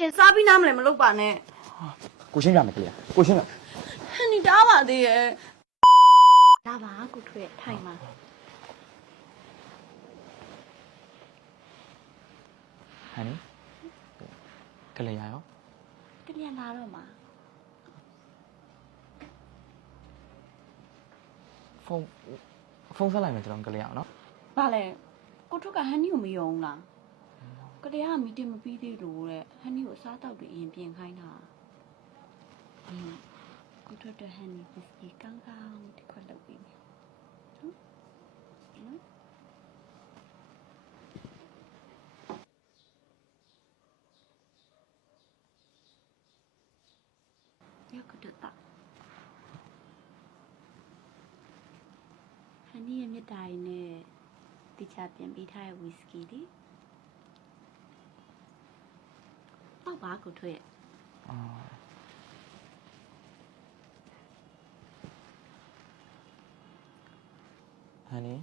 ရှင်စားပြီးနားမလဲမလုပ်ပါနဲ့ကိုရှင်းပြမယ်ကလေးကိုရှင်းပြဟန်နီတားပါသေးရဲ့ဒါပါကိုထွေးထိုင်ပါဟန်နီကလေးရရောကလေးလာတော့မှာဖုန်းဆက်လိုက်မယ်ကျွန်တော်ကလေးရအောင်နော်ဘာလဲကိုထွေးကဟန်နီကိုမယုံလားကလေးကမီတင်မပြီးသေးလို့တဲ့ဟန်နီကိုစားတော့ပြီးရင်ပြင်ခိုင်းတာကိုထွေးတဲ့ဟန်နီဘစ်ကီကောင်းကောင်းတစ်ခွက်လုပ်ပြီးနော်要可得到。ဟန်နီရဲ့မြတ်တာရင်နဲ့တခြားပြန်ပြီးထားတဲ့ဝီစကီလေတော့ပါကိုထွေးဟန်နီ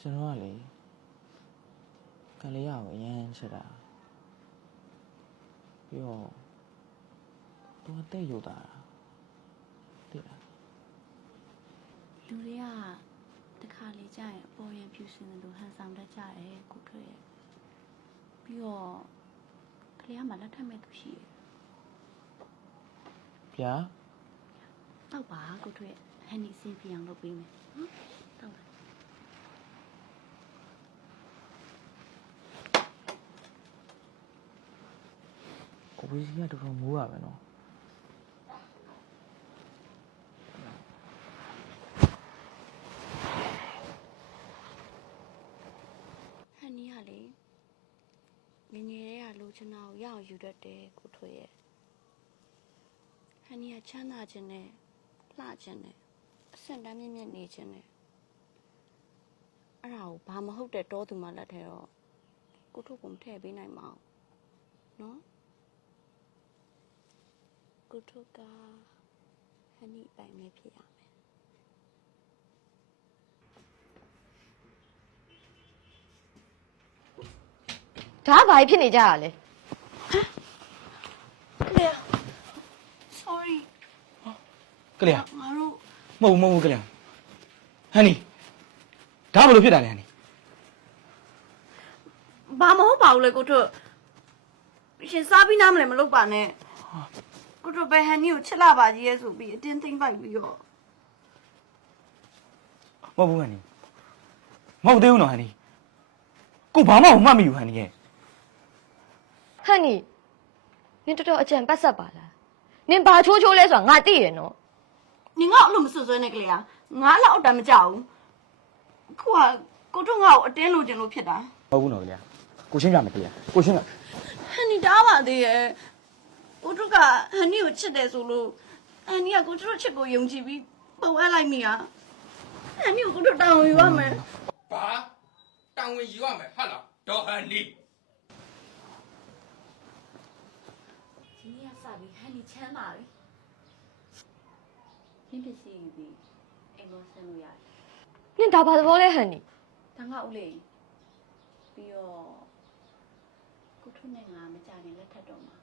ကျွန်တော်ကလေကလေးရကိုအရင်ချက်တာပြီးတော့သူအသက်ယူတာတိလားလူတွေကတခါလေကြာရင်အပေါ်ရန်ဖြူစင်တယ်လို့ဟန်ဆောင်တတ်ကြတယ်ကိုထွေးရဲ့ပြီးတော့ကလေးကမှလက်ထပ်မဲ့သူရှိရဲ့ဗျာတော့ပါကိုထွေးဟန်နီစင်ပြအောင်လုပ်ပေးမယ်နော်တော့ပါကိုဝီစီကတော်တော်မိုးရပဲနော်ဟန်နီကလေငငယ်တွေကလိုချင်တာကိုရအောင်ယူတတ်တယ်ကိုထွေးရဲ့ဟန်နီကချမ်းသာခြင်းနဲ့လှခြင်းနဲ့အဆင့်တန်းမြင့်မြင့်နေခြင်းနဲ့အဲ့ဒါကိုဘာမဟုတ်တဲ့တောသူမှလက်ထဲတော့ကိုထုတ်ကိုမထည့်ပေးနိုင်ပါဘူးနော်ကိုထုတ်ကဟန်နီပိုင်မဲ့ဖြစ်ရမယ်ဒါဘာဖြစ်နေကြတာလဲကလေး sorry ကလေးငါတို့မဟုတ်ကလေးဟန်နီဒါဘယ်လိုဖြစ်တာလဲဟန်နီဘာမဟုတ်ပါဘူးလေကိုထုတ်ရှင်စားပြီးနားမလဲမလုပ်ပါနဲ့ကိုထုတ်ပဲဟန်နီကိုချစ်လာပါကြီးရဲ့ဆိုပြီးအတင်းသိမ့်ပိုက်ပြီးတော့မဟုတ်ဘူးဟန်နီမဟုတ်သေးဘူးနော်ဟန်နီကိုဘာမှမှတ်မိဘူးဟန်နီရဲ့ဟန်နီနင်တော်တော်အကြံပတ်ဆက်ပါလားနင်ဘာချိုးချိုးလဲဆိုတာငါသိရနော်နင်ငါ့အဲ့လိုမစွစွဲနဲ့ကလေးငါလောက်အတမ်းမကြောက်ဘူးခုကကိုထုတ်ငါ့ကိုအတင်းလိုချင်လို့ဖြစ်တာမဟုတ်ဘူးနော်ကလေးကိုရှင်းပြမယ်ကလေးကိုရှင်းပြဟန်နီတားပါသေးရဲ့ကိုထုတ်ကဟန်နီကိုချစ်တယ်ဆိုလို့ဟန်နီကကိုထုတ်ချစ်ကိုယုံကြည်ပြီးပုံအပ်လိုက်မိတာဟန်နီကိုကိုထုတ်တောင်းယူရမယ်ဘာတောင်းဝင်ယူရမယ်ဟာလားဒေါ်ဟန်နီဒီနေ့ကစပြီးဟန်နီချမ်းပါပြီနင်ပစ္စည်းယူပြီးအိမ်ပေါ်ဆင်းလို့ရတယ်နင်ဒါဘာသဘောလဲဟန်နီဒါငါဦးလေးပြီးတော့ကိုထုတ်နဲ့ငါမကြခင်လက်ထပ်တော့မှာ